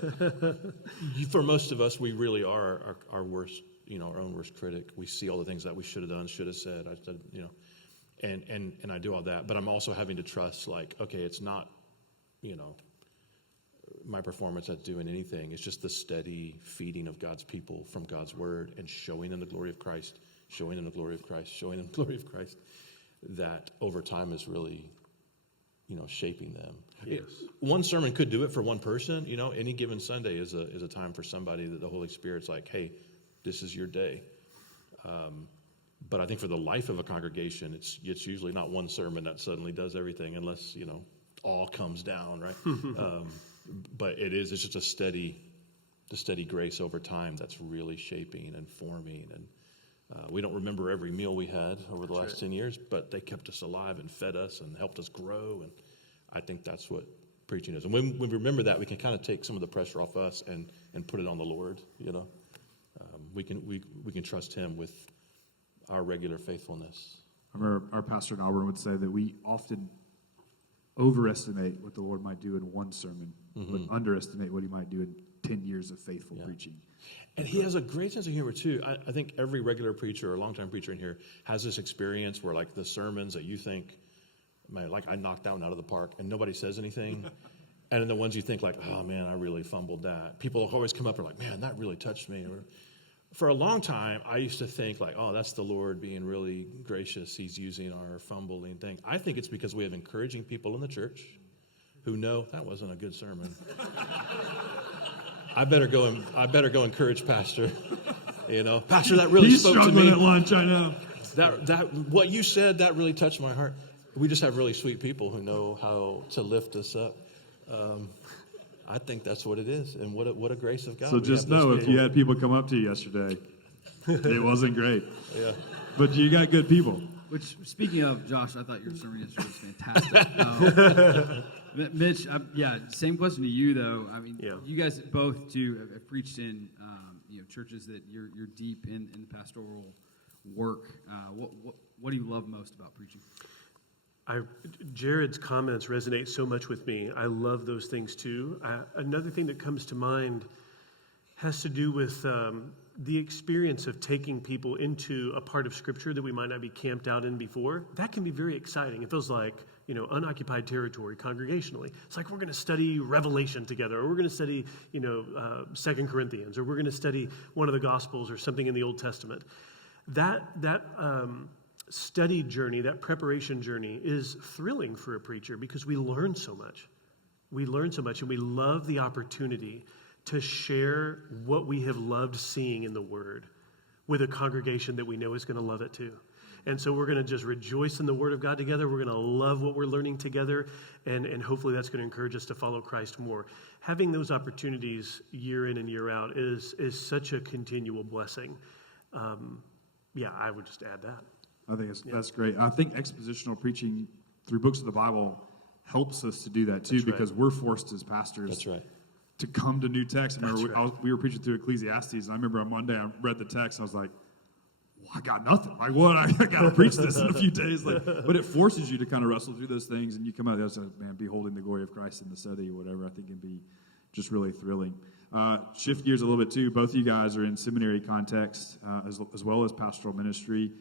for most of us, we really are our worst, our own worst critic. We see all the things that we should have done, should have said, and I do all that, but I'm also having to trust, okay, it's not, my performance at doing anything. It's just the steady feeding of God's people from God's word and showing them the glory of Christ, showing them the glory of Christ, showing them the glory of Christ, that over time is really, shaping them. Yes. One sermon could do it for one person. Any given Sunday is a time for somebody that the Holy Spirit's like, hey, this is your day. But I think for the life of a congregation, it's usually not one sermon that suddenly does everything, unless all comes down, right? But it's just the steady grace over time that's really shaping and forming. And we don't remember every meal we had over the last 10 years, but they kept us alive and fed us and helped us grow. And I think that's what preaching is. And when we remember that, we can kind of take some of the pressure off us and put it on the Lord. We can trust Him with our regular faithfulness. I remember our pastor in Auburn would say that we often overestimate what the Lord might do in one sermon, but underestimate what He might do in 10 years of faithful preaching. And he has a great sense of humor, too. I think every regular preacher or longtime preacher in here has this experience where, the sermons that you think, man, I knocked that one out of the park, and nobody says anything. And then the ones you think, oh, man, I really fumbled that. People always come up and man, that really touched me. For a long time, I used to think, oh, that's the Lord being really gracious. He's using our fumbling thing. I think it's because we have encouraging people in the church who know that wasn't a good sermon. I better go encourage Pastor. Pastor, that really He's spoke to me. struggling at lunch, I know. That what you said, that really touched my heart. We just have really sweet people who know how to lift us up. I think that's what it is, and what a grace of God. So we just have those know, if people. you had people come up to you yesterday, it wasn't great. Yeah. But you got good people. Which, speaking of, Josh, I thought your sermon yesterday was fantastic. Mitch, same question to you, though. I mean, Yeah. you guys both, too, have preached in churches that you're deep in the pastoral work. What do you love most about preaching? Jared's comments resonate so much with me. I love those things too. Another thing that comes to mind has to do with the experience of taking people into a part of Scripture that we might not be camped out in before. That can be very exciting. It feels like, unoccupied territory congregationally. It's like we're going to study Revelation together, or we're going to study, 2 Corinthians, or we're going to study one of the Gospels or something in the Old Testament. That study journey, that preparation journey is thrilling for a preacher because we learn so much. We learn so much, and we love the opportunity to share what we have loved seeing in the Word with a congregation that we know is going to love it too. And so we're going to just rejoice in the Word of God together. We're going to love what we're learning together, and hopefully that's going to encourage us to follow Christ more. Having those opportunities year in and year out is such a continual blessing. I would just add that. I think that's great. I think expositional preaching through books of the Bible helps us to do that too, because we're forced as pastors That's right. to come to new texts. I remember That's we were preaching through Ecclesiastes, and I remember on Monday I read the text, and I was like, well, I got nothing. Like, what? I got to preach this in a few days. But it forces you to kind of wrestle through those things, and you come out the other side, man, beholding the glory of Christ in the study or whatever. I think can be just really thrilling. Shift gears a little bit too. Both of you guys are in seminary context as well as pastoral ministry.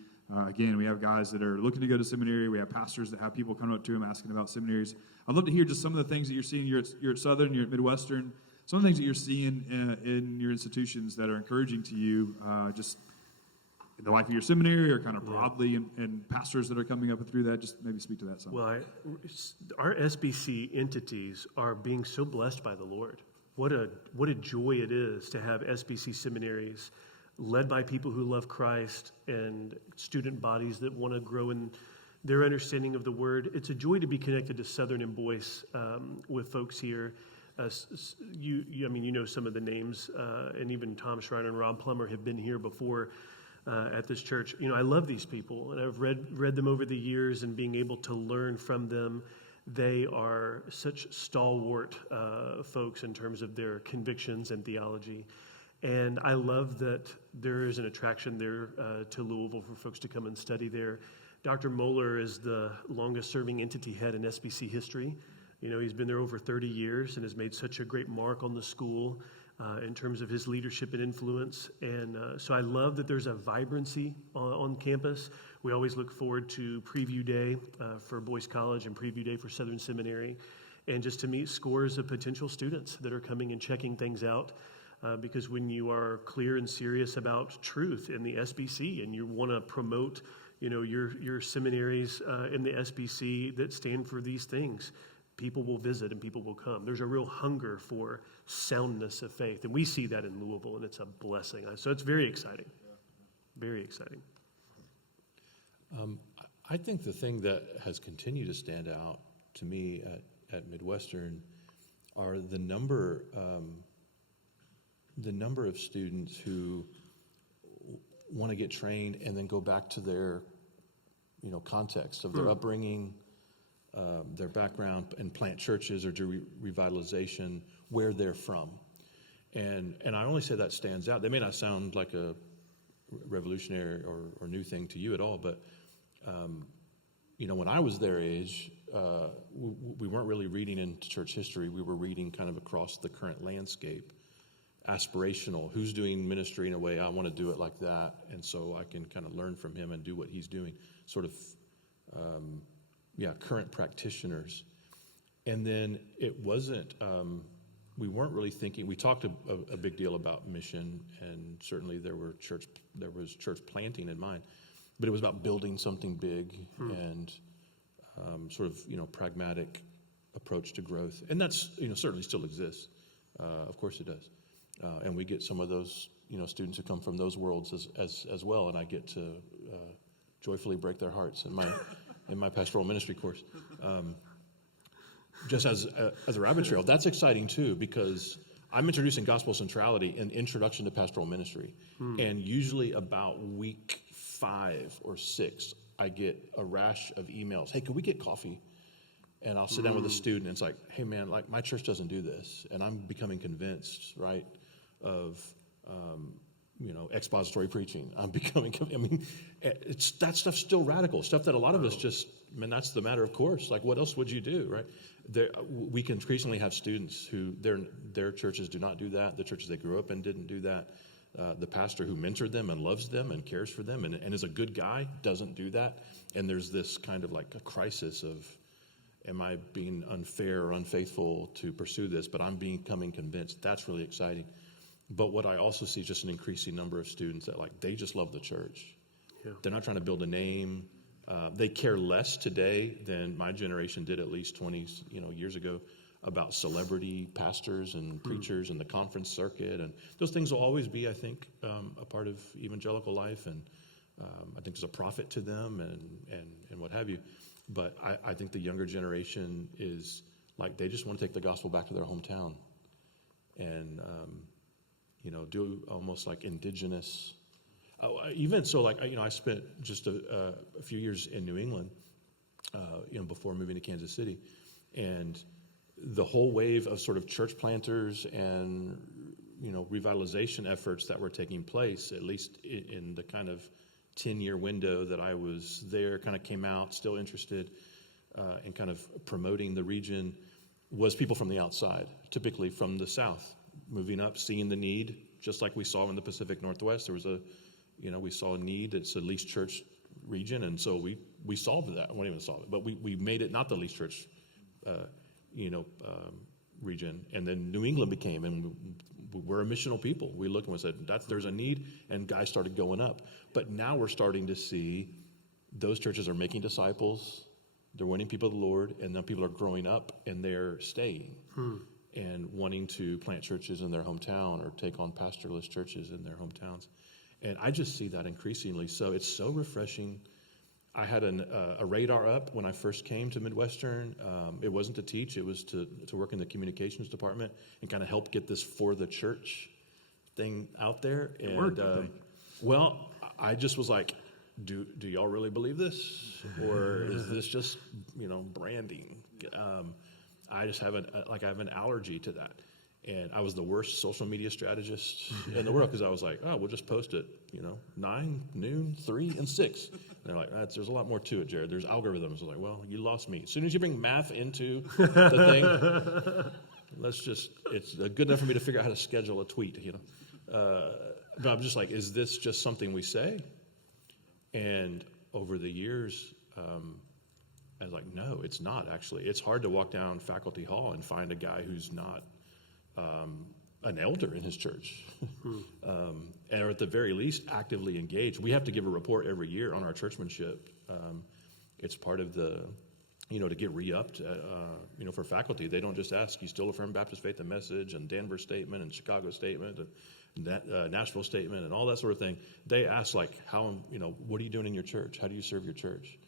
Again, we have guys that are looking to go to seminary. We have pastors that have people coming up to them asking about seminaries. I'd love to hear just some of the things that you're seeing. You're at Southern, you're at Midwestern. Some of the things that you're seeing in your institutions that are encouraging to you, just in the life of your seminary or kind of broadly, and pastors that are coming up through that. Just maybe speak to that some. Well, our SBC entities are being so blessed by the Lord. What a joy it is to have SBC seminaries led by people who love Christ and student bodies that want to grow in their understanding of the Word. It's a joy to be connected to Southern and Boyce with folks here. You know some of the names, and even Tom Schreiner and Rob Plummer have been here before at this church. I love these people, and I've read them over the years, and being able to learn from them. They are such stalwart folks in terms of their convictions and theology. And I love that there is an attraction there to Louisville for folks to come and study there. Dr. Moeller is the longest-serving entity head in SBC history. He's been there over 30 years and has made such a great mark on the school in terms of his leadership and influence. And so I love that there's a vibrancy on campus. We always look forward to Preview Day for Boyce College and Preview Day for Southern Seminary, and just to meet scores of potential students that are coming and checking things out. Because when you are clear and serious about truth in the SBC, and you want to promote, your seminaries in the SBC that stand for these things, people will visit and people will come. There's a real hunger for soundness of faith, and we see that in Louisville, and it's a blessing. So it's very exciting, very exciting. I think the thing that has continued to stand out to me at Midwestern are the number of students who want to get trained and then go back to their, context of their upbringing, their background, and plant churches or do revitalization where they're from. And I only say that stands out. They may not sound like a revolutionary or new thing to you at all, but when I was their age, we weren't really reading into church history. We were reading kind of across the current landscape. Aspirational, who's doing ministry in a way I want to do it like that, and so I can kind of learn from him and do what he's doing, sort of current practitioners. And then it wasn't we weren't really thinking. We talked a big deal about mission, and certainly there was church planting in mind, but it was about building something big and sort of as approach to growth, and that's certainly still exists. Of course it does. And we get some of those, students who come from those worlds as well, and I get to joyfully break their hearts in my pastoral ministry course. Just as a rabbit trail, that's exciting too, because I'm introducing gospel centrality in Introduction to Pastoral Ministry. And usually about week 5 or 6, I get a rash of emails. Hey, could we get coffee? And I'll sit down with a student, and it's like, hey man, like my church doesn't do this. And I'm becoming convinced, right, of, expository preaching. That stuff's still radical, stuff that a lot of us just, that's the matter of course. Like, what else would you do, right? We can increasingly have students who their churches do not do that. The churches they grew up in didn't do that. The pastor who mentored them and loves them and cares for them and is a good guy doesn't do that. And there's this kind of like a crisis of, am I being unfair or unfaithful to pursue this? But I'm becoming convinced. That's really exciting. But what I also see is just an increasing number of students that they just love the church. Yeah. They're not trying to build a name. They care less today than my generation did at least 20 years ago about celebrity pastors and preachers and the conference circuit. And those things will always be, I think, a part of evangelical life. And I think there's a profit to them and what have you. But I think the younger generation is they just want to take the gospel back to their hometown and, do almost like indigenous. Even so, I spent just a few years in New England, before moving to Kansas City. And the whole wave of sort of church planters and, revitalization efforts that were taking place, at least in the kind of 10-year window that I was there, kind of came out, still interested in kind of promoting the region, was people from the outside, typically from the South, moving up, seeing the need, just like we saw in the Pacific Northwest. There was we saw a need. It's a least church region, and so we solved that. Well, even solved it, but we made it not the least church, region. And then New England became, and we're a missional people. We looked and we said, there's a need, and guys started going up. But now we're starting to see those churches are making disciples, they're winning people to the Lord, and then people are growing up and they're staying and wanting to plant churches in their hometown or take on pastorless churches in their hometowns. And I just see that increasingly. So it's so refreshing. I had a radar up when I first came to Midwestern. It wasn't to teach. It was to work in the communications department and kind of help get this for the church thing out there. It worked, I think. Well, I just was like, do y'all really believe this? Or is this just, branding? I just have I have an allergy to that. And I was the worst social media strategist in the world because I was like, we'll just post it, 9, noon, 3, and 6. And they're like, there's a lot more to it, Jared. There's algorithms. I was like, well, you lost me. As soon as you bring math into the thing, it's good enough for me to figure out how to schedule a tweet, But I'm just like, is this just something we say? And over the years, I was like, no, it's not actually. It's hard to walk down faculty hall and find a guy who's not an elder in his church, or at the very least actively engaged. We have to give a report every year on our churchmanship. It's part of the, to get re-upped, for faculty. They don't just ask, you still affirm Baptist faith and message, and Denver statement, and Chicago statement, and that, Nashville statement, and all that sort of thing. They ask, how, what are you doing in your church? How do you serve your church?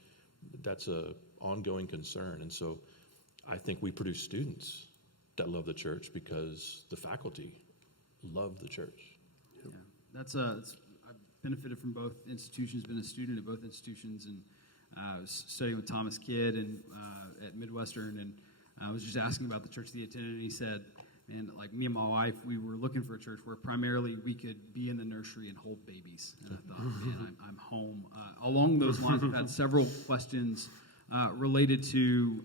That's a ongoing concern. And so I think we produce students that love the church because the faculty love the church. Yeah, I've benefited from both institutions, been a student at both institutions, and I was studying with Thomas Kidd at Midwestern, and I was just asking about the church that he attended, and he said, man, me and my wife, we were looking for a church where primarily we could be in the nursery and hold babies. And I thought, man, I'm home. Along those lines, we've had several questions related to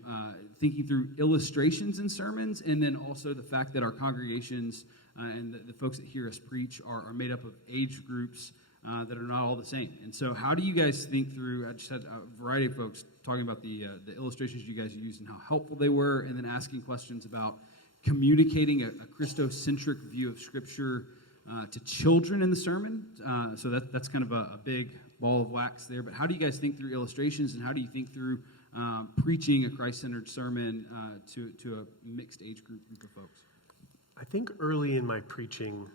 thinking through illustrations in sermons, and then also the fact that our congregations and the folks that hear us preach are made up of age groups that are not all the same. And so how do you guys think through, I just had a variety of folks talking about the illustrations you guys used and how helpful they were, and then asking questions about communicating a Christocentric view of Scripture to children in the sermon. So that's kind of a big ball of wax there. But how do you guys think through illustrations, and how do you think through preaching a Christ-centered sermon to a mixed age group of folks? I think early in my preaching,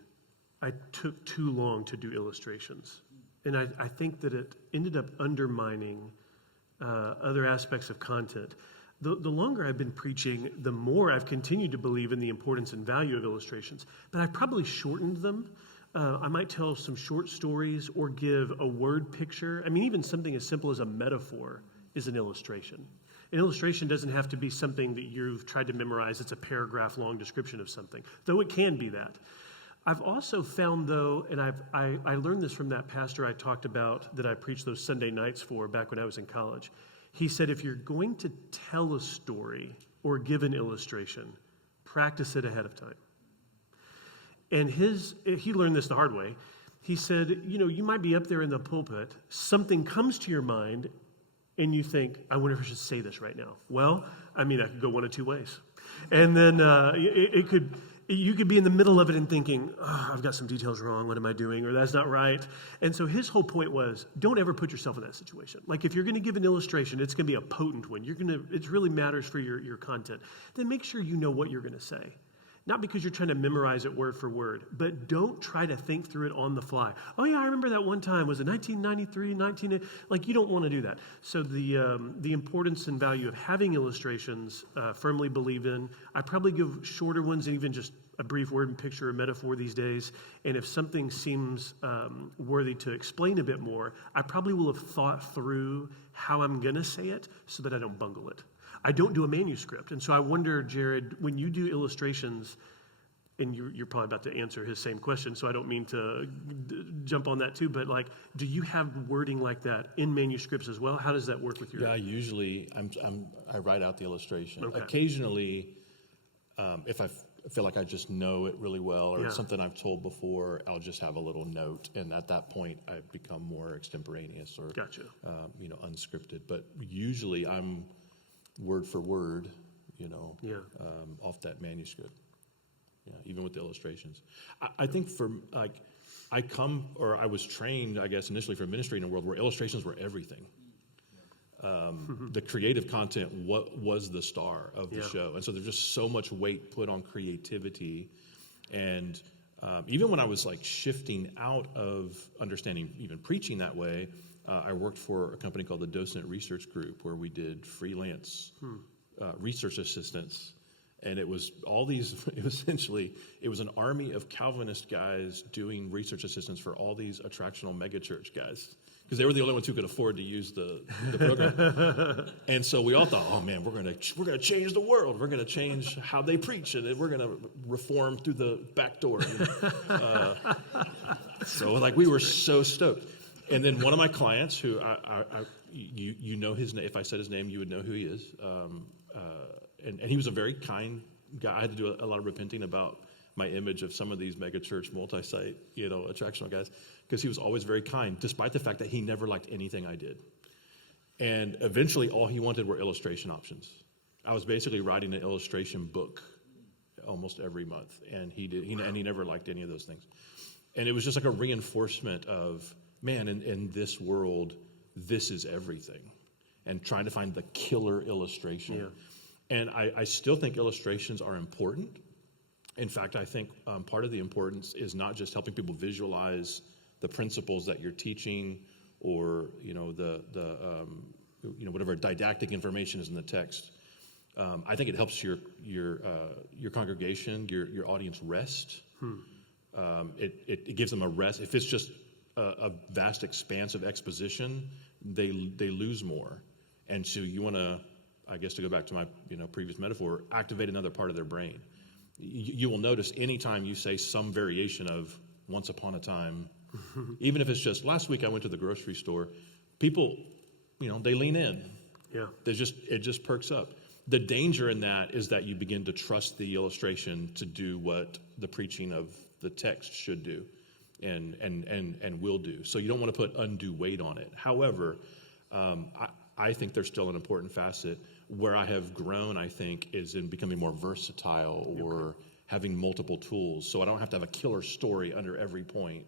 I took too long to do illustrations. And I think that it ended up undermining other aspects of content. The longer I've been preaching, the more I've continued to believe in the importance and value of illustrations. But I've probably shortened them. I might tell some short stories or give a word picture. I mean, even something as simple as a metaphor is an illustration. An illustration doesn't have to be something that you've tried to memorize. It's a paragraph-long description of something, though it can be that. I've also found, though, and I learned this from that pastor I talked about that I preached those Sunday nights for back when I was in college. He said, if you're going to tell a story or give an illustration, practice it ahead of time. And he learned this the hard way. He said, you might be up there in the pulpit, something comes to your mind, and you think, I wonder if I should say this right now. Well, I could go one of two ways. And then you could be in the middle of it and thinking, I've got some details wrong, what am I doing, or that's not right. And so his whole point was, don't ever put yourself in that situation. Like if you're going to give an illustration, it's going to be a potent one. It really matters for your content. Then make sure you know what you're going to say. Not because you're trying to memorize it word for word, but don't try to think through it on the fly. Oh yeah, I remember that one time, was it 1993, like you don't want to do that. So the importance and value of having illustrations, firmly believe in. I probably give shorter ones and even just a brief word and picture or metaphor these days. And if something seems worthy to explain a bit more, I probably will have thought through how I'm going to say it so that I don't bungle it. I don't do a manuscript. And so I wonder, Jared, when you do illustrations, and you're probably about to answer his same question, so I don't mean to jump on that too, but do you have wording like that in manuscripts as well? How does that work with your? Yeah, usually I write out the illustration. Okay. Occasionally, if I feel like I just know it really well or it's Yeah. something I've told before, I'll just have a little note. And at that point, I become more extemporaneous or Gotcha. Unscripted. But usually I'm word for word, Yeah. off that manuscript. Yeah, even with the illustrations. I think I was trained, I guess, initially for ministry in a world where illustrations were everything. The creative content was the star of the Yeah. show. And so there's just so much weight put on creativity. And even when I was shifting out of understanding even preaching that way, I worked for a company called the Docent Research Group where we did freelance research assistants. And it was it was an army of Calvinist guys doing research assistants for all these attractional megachurch guys. Because they were the only ones who could afford to use the program. And so we all thought, oh man, we're gonna change the world. We're gonna change how they preach, and we're gonna reform through the back door. So we were so stoked. And then one of my clients, who you know his name, if I said his name, you would know who he is. And he was a very kind guy. I had to do a lot of repenting about my image of some of these megachurch multi-site, attractional guys, because he was always very kind, despite the fact that he never liked anything I did. And eventually, all he wanted were illustration options. I was basically writing an illustration book almost every month, and he never liked any of those things. And it was just like a reinforcement of, man, in this world, this is everything, and trying to find the killer illustration. Yeah. And I still think illustrations are important. In fact, I think part of the importance is not just helping people visualize the principles that you're teaching, or whatever didactic information is in the text. I think it helps your congregation, your audience rest. It gives them a rest. If it's just a vast expanse of exposition, they lose more. And so you want to, I guess, to go back to my previous metaphor, activate another part of their brain. You will notice anytime you say some variation of once upon a time, even if it's just last week I went to the grocery store, people, they lean in. Yeah. It just perks up. The danger in that is that you begin to trust the illustration to do what the preaching of the text should do and will do. So you don't want to put undue weight on it. However, I think there's still an important facet. Where I have grown, I think, is in becoming more versatile or having multiple tools. So I don't have to have a killer story under every point.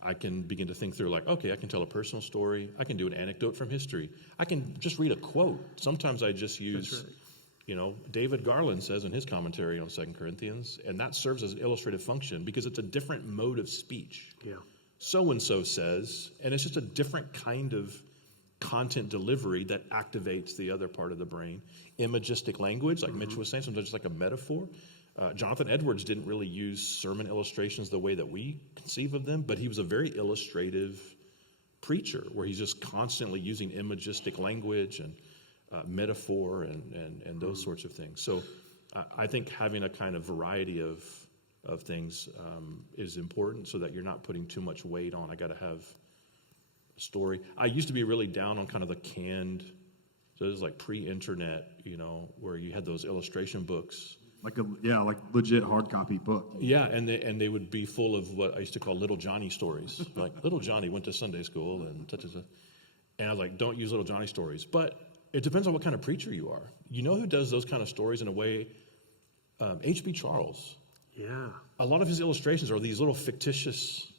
I can begin to think through okay, I can tell a personal story. I can do an anecdote from history. I can just read a quote. Sometimes I just use, David Garland says in his commentary on 2 Corinthians, and that serves as an illustrative function because it's a different mode of speech. Yeah. so-and-so says, and it's just a different kind of content delivery that activates the other part of the brain. Imagistic language, like Mitch was saying, sometimes it's like a metaphor. Jonathan Edwards didn't really use sermon illustrations the way that we conceive of them, but he was a very illustrative preacher where he's just constantly using imagistic language and metaphor and those sorts of things. So I think having a kind of variety of things is important so that you're not putting too much weight on, I got to have a story. I used to be really down on kind of the canned, so it was like pre-internet, where you had those illustration books. Like legit hard copy book. Yeah, and they would be full of what I used to call Little Johnny stories. Like, Little Johnny went to Sunday school and such as. And I was like, don't use Little Johnny stories. But it depends on what kind of preacher you are. You know who does those kind of stories in a way? H.B. Charles. Yeah. A lot of his illustrations are these little fictitious,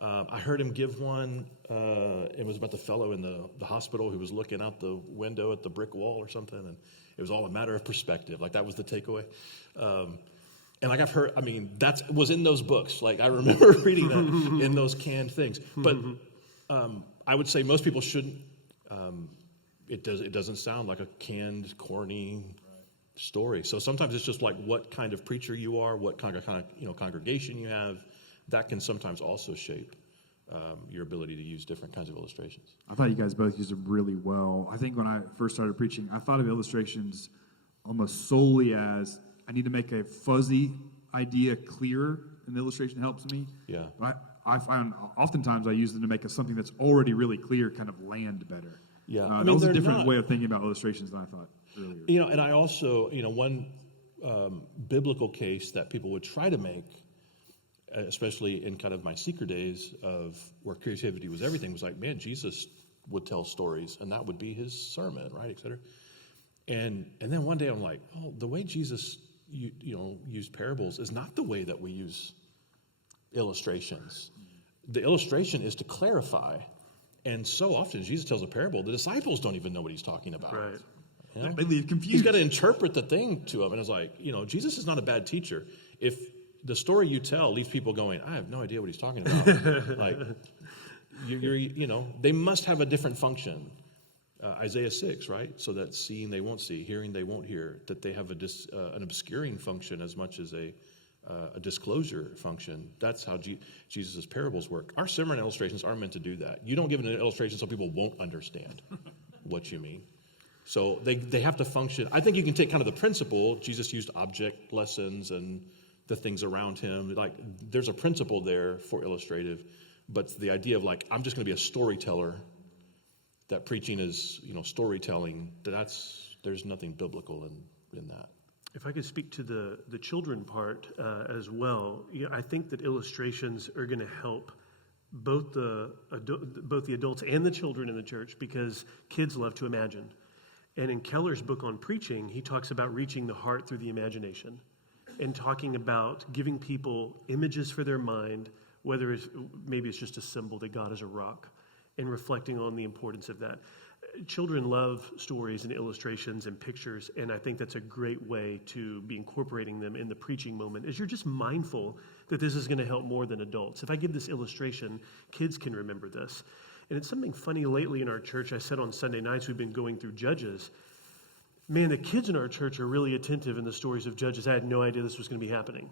I heard him give one. It was about the fellow in the hospital who was looking out the window at the brick wall or something, and it was all a matter of perspective. Like, that was the takeaway. And like I've heard, that was in those books. Like, I remember reading that in those canned things. But I would say most people shouldn't. It doesn't sound like a canned, corny story. So sometimes it's just like what kind of preacher you are, what kind of congregation you have. That can sometimes also shape your ability to use different kinds of illustrations. I thought you guys both used them really well. I think when I first started preaching, I thought of illustrations almost solely as I need to make a fuzzy idea clearer, and the illustration helps me. Yeah. But I find oftentimes I use them to make something that's already really clear kind of land better. Yeah. That was a different way of thinking about illustrations than I thought earlier. And I also, one biblical case that people would try to make, especially in kind of my seeker days of where creativity was everything, was like, man, Jesus would tell stories, and that would be his sermon, right, et cetera. And then one day I'm like, oh, the way Jesus used parables is not the way that we use illustrations. The illustration is to clarify, and so often Jesus tells a parable, the disciples don't even know what he's talking about. Right. They leave confused. He's got to interpret the thing to them, and it's like, Jesus is not a bad teacher. If the story you tell leaves people going, I have no idea what he's talking about. Like, they must have a different function. Isaiah 6, right? So that seeing they won't see, hearing they won't hear, that they have an obscuring function as much as a disclosure function. That's how Jesus' parables work. Our sermon illustrations aren't meant to do that. You don't give an illustration so people won't understand what you mean. So they have to function. I think you can take kind of the principle. Jesus used object lessons and the things around him. Like, there's a principle there for illustrative, but the idea of like, I'm just going to be a storyteller, that preaching is, storytelling, there's nothing biblical in that. If I could speak to the children part as well, I think that illustrations are going to help both the adults and the children in the church, because kids love to imagine. And in Keller's book on preaching, he talks about reaching the heart through the imagination and talking about giving people images for their mind, whether maybe it's just a symbol that God is a rock, and reflecting on the importance of that. Children love stories and illustrations and pictures, and I think that's a great way to be incorporating them in the preaching moment, is you're just mindful that this is going to help more than adults. If I give this illustration, kids can remember this. And it's something funny lately in our church. I said on Sunday nights, we've been going through Judges. Man, the kids in our church are really attentive in the stories of Judges. I had no idea this was going to be happening.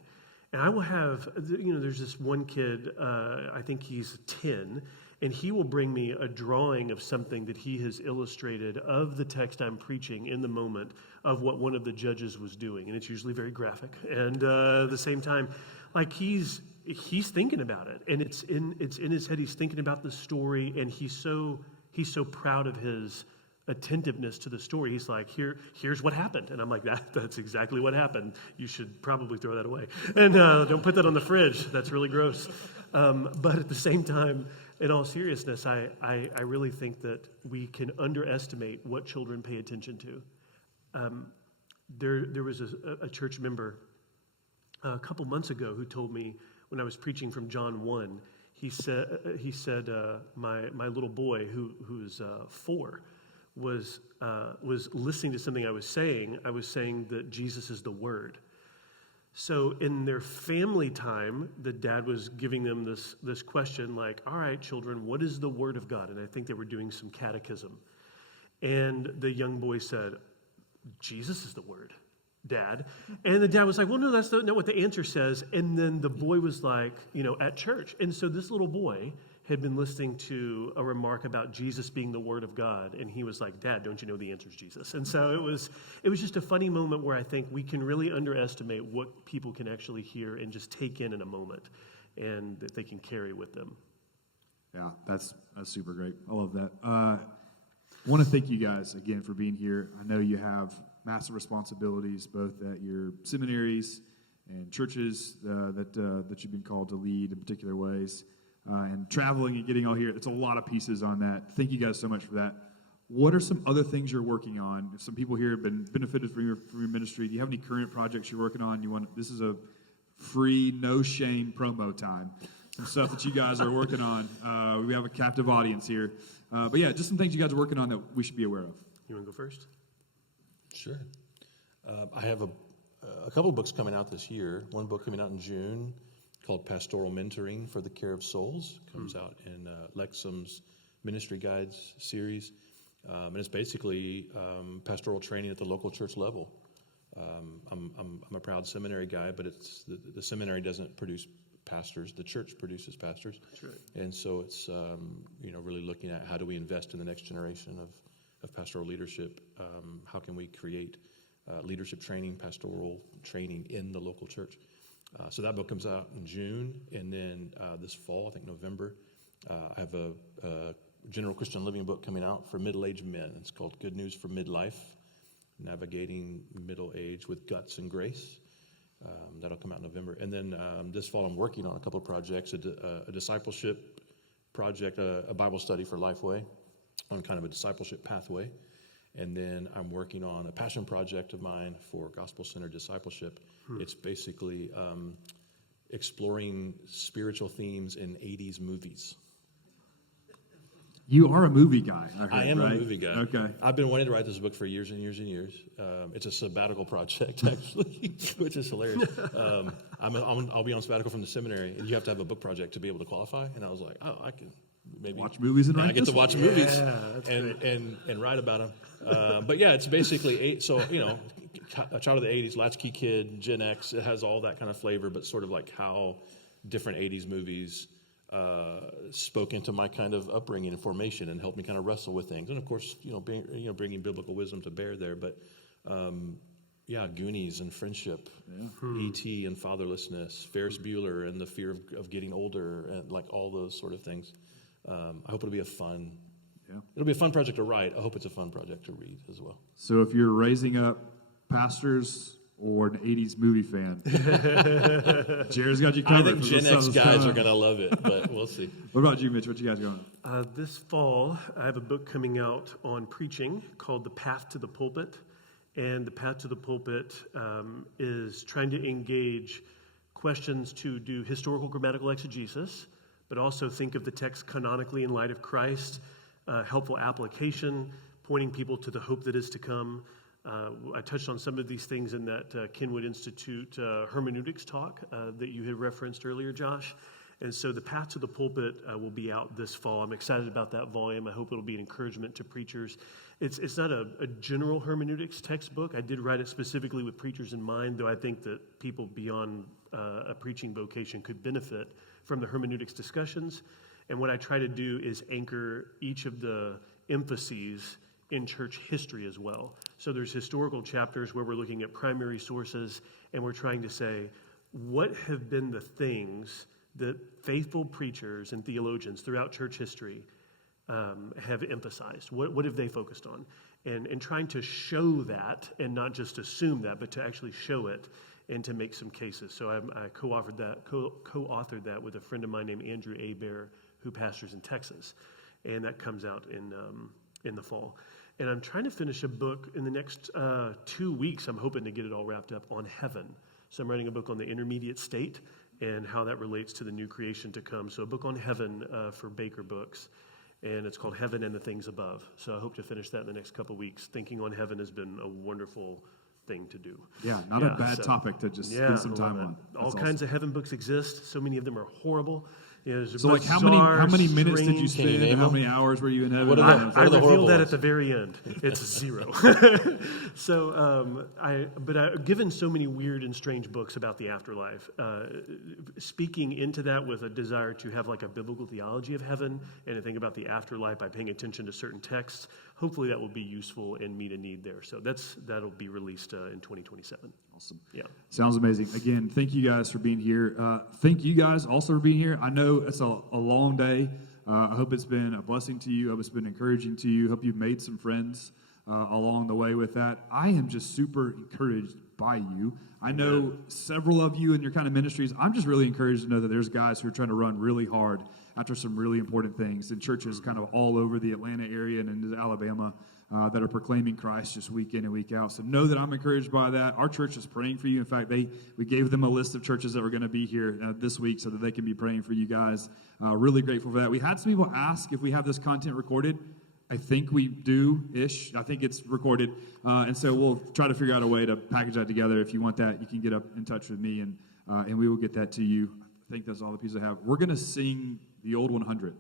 And I will have, there's this one kid, I think he's 10, and he will bring me a drawing of something that he has illustrated of the text I'm preaching in the moment of what one of the judges was doing. And it's usually very graphic. And at the same time, like he's thinking about it. And it's in his head. He's thinking about the story. And he's so proud of his attentiveness to the story. He's like, here's what happened. And I'm like, that's exactly what happened. You should probably throw that away. And don't put that on the fridge. That's really gross. But at the same time, in all seriousness, I really think that we can underestimate what children pay attention to. There was a church member a couple months ago who told me when I was preaching from John 1, he said my little boy who's 4 was listening to something I was saying. I was saying that Jesus is the Word. So in their family time, the dad was giving them this question like, all right, children, what is the word of God? And I think they were doing some catechism. And the young boy said, Jesus is the word, Dad. And the dad was like, well, no, that's not what the answer says. And then the boy was like, at church. And so this little boy had been listening to a remark about Jesus being the word of God. And he was like, Dad, don't you know the answer is Jesus? And so it was just a funny moment where I think we can really underestimate what people can actually hear and just take in a moment and that they can carry with them. Yeah, that's super great. I love that. I want to thank you guys again for being here. I know you have massive responsibilities both at your seminaries and churches that you've been called to lead in particular ways, and traveling and getting all here. It's a lot of pieces on that. Thank you guys so much for that. What are some other things you're working on? If some people here have been benefited from your ministry, do you have any current projects you're working on? This is a free, no shame promo time. Some stuff that you guys are working on. We have a captive audience here. But yeah, just some things you guys are working on that we should be aware of. You want to go first? Sure. I have a couple of books coming out this year. One book coming out in June called Pastoral Mentoring for the Care of Souls. Comes out in Lexham's Ministry Guides series. And it's basically pastoral training at the local church level. I'm a proud seminary guy, but it's the seminary doesn't produce pastors. The church produces pastors. That's right. And so it's really looking at how do we invest in the next generation of pastoral leadership. How can we create leadership training, pastoral training in the local church? So that book comes out in June, and then this fall, I think November, I have a general Christian living book coming out for middle-aged men. It's called Good News for Midlife, Navigating Middle Age with Guts and Grace. That'll come out in November. And then this fall, I'm working on a couple of projects, a discipleship project, a Bible study for Lifeway on kind of a discipleship pathway. And then I'm working on a passion project of mine for gospel-centered discipleship. It's basically exploring spiritual themes in 80s movies. You are a movie guy, I heard, I am right? a movie guy. Okay. I've been wanting to write this book for years and years and years. It's a sabbatical project, actually, which is hilarious. I'll be on sabbatical from the seminary, and you have to have a book project to be able to qualify. And I was like, I can maybe Watch movies and write I get this to watch one. movies that's and write about them. But yeah, it's basically a child of the 80s, latchkey kid, Gen X. It has all that kind of flavor, but sort of like how different 80s movies spoke into my kind of upbringing and formation and helped me kind of wrestle with things. And of course, bringing biblical wisdom to bear there. But Goonies and friendship, E.T. and fatherlessness, Ferris Bueller and the fear of getting older, and like all those sort of things. I hope it'll be it'll be a fun project to write. I hope it's a fun project to read as well. So if you're raising up pastors or an 80s movie fan, Jared's got you I covered. think for Gen this X stuff that's guys coming are up. going to love it, but we'll see. What about you, Mitch? What you guys going on? This fall, I have a book coming out on preaching called The Path to the Pulpit. And The Path to the Pulpit is trying to engage questions to do historical grammatical exegesis, but also think of the text canonically in light of Christ, helpful application, pointing people to the hope that is to come. I touched on some of these things in that Kenwood Institute hermeneutics talk that you had referenced earlier, Josh. And so The Path to the Pulpit will be out this fall. I'm excited about that volume. I hope it'll be an encouragement to preachers. It's not a general hermeneutics textbook. I did write it specifically with preachers in mind, though I think that people beyond a preaching vocation could benefit from the hermeneutics discussions. And what I try to do is anchor each of the emphases in church history as well. So there's historical chapters where we're looking at primary sources, and we're trying to say, what have been the things that faithful preachers and theologians throughout church history have emphasized? What have they focused on? And trying to show that, and not just assume that, but to actually show it and to make some cases. So I co-authored that with a friend of mine named Andrew Abear, who pastors in Texas. And that comes out in the fall. And I'm trying to finish a book in the next 2 weeks. I'm hoping to get it all wrapped up on heaven. So I'm writing a book on the intermediate state and how that relates to the new creation to come. So a book on heaven for Baker Books. And it's called Heaven and the Things Above. So I hope to finish that in the next couple of weeks. Thinking on heaven has been a wonderful thing to do. Yeah, not a bad topic to just spend some I time love on. it. All That's kinds of heaven books exist. So many of them are horrible. There's So, like, how bizarre, many minutes did you strange- spend, Can you and name how them? many hours were you in heaven? What are I, the- I what are the revealed horrible that ones? at the very end. It's 0. So, given so many weird and strange books about the afterlife, speaking into that with a desire to have like a biblical theology of heaven and to think about the afterlife by paying attention to certain texts, hopefully that will be useful and meet a need there. So that'll be released in 2027. Awesome. Yeah. Sounds amazing. Again, thank you guys for being here. Thank you guys also for being here. I know it's a long day. I hope it's been a blessing to you. I hope it's been encouraging to you. Hope you've made some friends along the way with that. I am just super encouraged by you. I know several of you in your kind of ministries. I'm just really encouraged to know that there's guys who are trying to run really hard after some really important things in churches kind of all over the Atlanta area and into Alabama that are proclaiming Christ just week in and week out. So know that I'm encouraged by that. Our church is praying for you. In fact, we gave them a list of churches that were going to be here this week so that they can be praying for you guys. Really grateful for that. We had some people ask if we have this content recorded. I think we do-ish. I think it's recorded. And so we'll try to figure out a way to package that together. If you want that, you can get up in touch with me, and we will get that to you. I think that's all the pieces I have. We're going to sing the old 100th.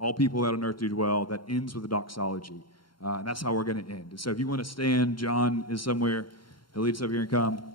All people that on earth do dwell, that ends with a doxology. And that's how we're going to end. And so if you want to stand, John is somewhere. He'll lead us up here and come.